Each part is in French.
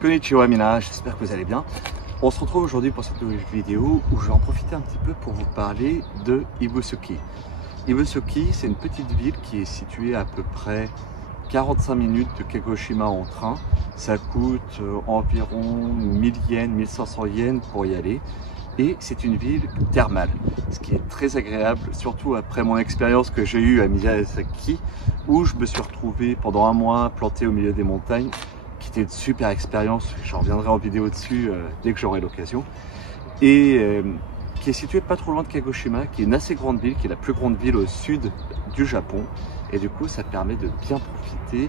Konnichiwa Mina, j'espère que vous allez bien. On se retrouve aujourd'hui pour cette nouvelle vidéo où je vais en profiter un petit peu pour vous parler de Ibusuki. Ibusuki, c'est une petite ville qui est située à peu près 45 minutes de Kagoshima en train. Ça coûte environ 1000 yens, 1500 yens pour y aller. Et c'est une ville thermale, ce qui est très agréable, surtout après mon expérience que j'ai eue à Miyazaki, où je me suis retrouvé pendant un mois planté au milieu des montagnes, qui était une super expérience. J'en reviendrai en vidéo dessus dès que j'aurai l'occasion. Et qui est située pas trop loin de Kagoshima, qui est une assez grande ville, qui est la plus grande ville au sud du Japon. Et du coup, ça permet de bien profiter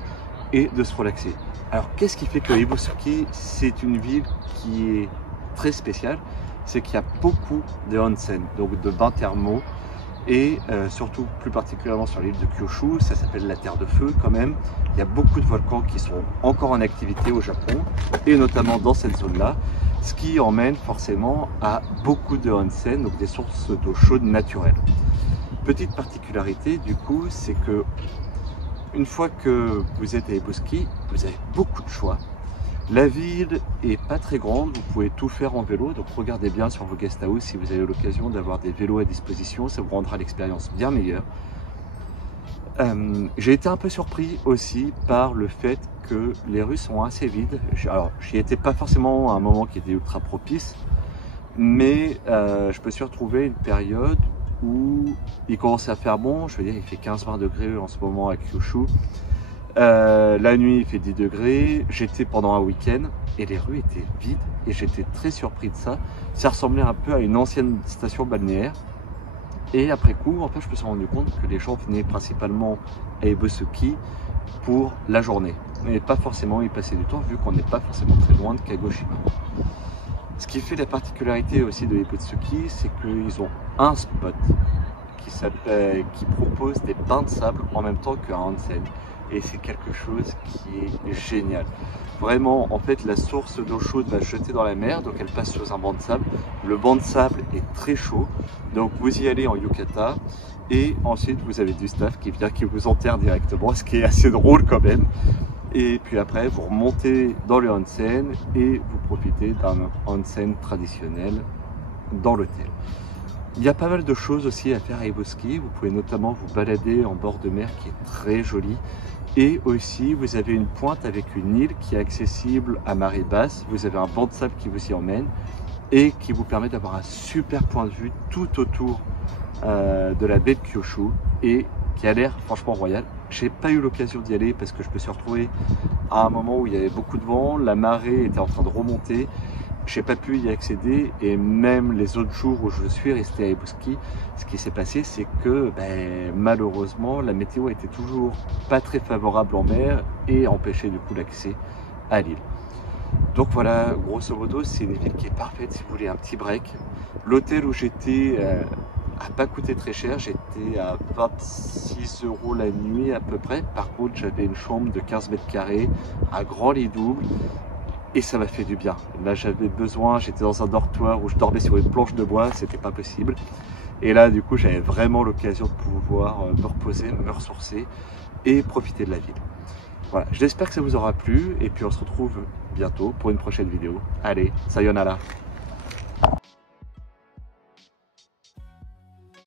et de se relaxer. Alors, qu'est-ce qui fait que Ibusuki, c'est une ville qui est très spéciale? C'est qu'il y a beaucoup de onsen, donc de bains thermaux, et surtout plus particulièrement sur l'île de Kyushu, ça s'appelle la Terre de Feu quand même. Il y a beaucoup de volcans qui sont encore en activité au Japon, et notamment dans cette zone-là, ce qui emmène forcément à beaucoup de onsen, donc des sources d'eau chaude naturelles. Petite particularité du coup, c'est que une fois que vous êtes à Ibusuki, vous avez beaucoup de choix. La ville est pas très grande, vous pouvez tout faire en vélo, donc regardez bien sur vos guest house si vous avez l'occasion d'avoir des vélos à disposition, ça vous rendra l'expérience bien meilleure. J'ai été un peu surpris aussi par le fait que les rues sont assez vides. Alors, j'y étais pas forcément à un moment qui était ultra propice, mais je me suis retrouvé une période où il commençait à faire bon. Je veux dire, il fait 15-20 degrés en ce moment à Kyushu. La nuit il fait 10 degrés, j'étais pendant un week-end et les rues étaient vides et j'étais très surpris de ça. Ça ressemblait un peu à une ancienne station balnéaire. Et après coup, en fait, je me suis rendu compte que les gens venaient principalement à Ibusuki pour la journée, mais pas forcément y passer du temps vu qu'on n'est pas forcément très loin de Kagoshima. Ce qui fait la particularité aussi de Ibusuki, c'est qu'ils ont un spot qui propose des bains de sable en même temps qu'un onsen. Et c'est quelque chose qui est génial. Vraiment, en fait, la source d'eau chaude va se jeter dans la mer, donc elle passe sur un banc de sable. Le banc de sable est très chaud, donc vous y allez en yukata, et ensuite vous avez du staff qui vient, qui vous enterre directement, ce qui est assez drôle quand même. Et puis après, vous remontez dans le onsen et vous profitez d'un onsen traditionnel dans l'hôtel. Il y a pas mal de choses aussi à faire à Ibusuki. Vous pouvez notamment vous balader en bord de mer qui est très joli. Et aussi, vous avez une pointe avec une île qui est accessible à marée basse. Vous avez un banc de sable qui vous y emmène et qui vous permet d'avoir un super point de vue tout autour de la baie de Kyushu et qui a l'air franchement royal. J'ai pas eu l'occasion d'y aller parce que je me suis retrouvé à un moment où il y avait beaucoup de vent, la marée était en train de remonter. J'ai pas pu y accéder et même les autres jours où je suis resté à Ibusuki, ce qui s'est passé, c'est que malheureusement la météo était toujours pas très favorable en mer et empêchait du coup l'accès à l'île. Donc voilà, grosso modo, c'est une ville qui est parfaite si vous voulez un petit break. L'hôtel où j'étais a pas coûté très cher, j'étais à 26 € la nuit à peu près. Par contre, j'avais une chambre de 15 mètres carrés, un grand lit double. Et ça m'a fait du bien. Là, j'avais besoin, j'étais dans un dortoir où je dormais sur une planche de bois, c'était pas possible. Et là, du coup, j'avais vraiment l'occasion de pouvoir me reposer, me ressourcer et profiter de la ville. Voilà, j'espère que ça vous aura plu et puis on se retrouve bientôt pour une prochaine vidéo. Allez, sayonara!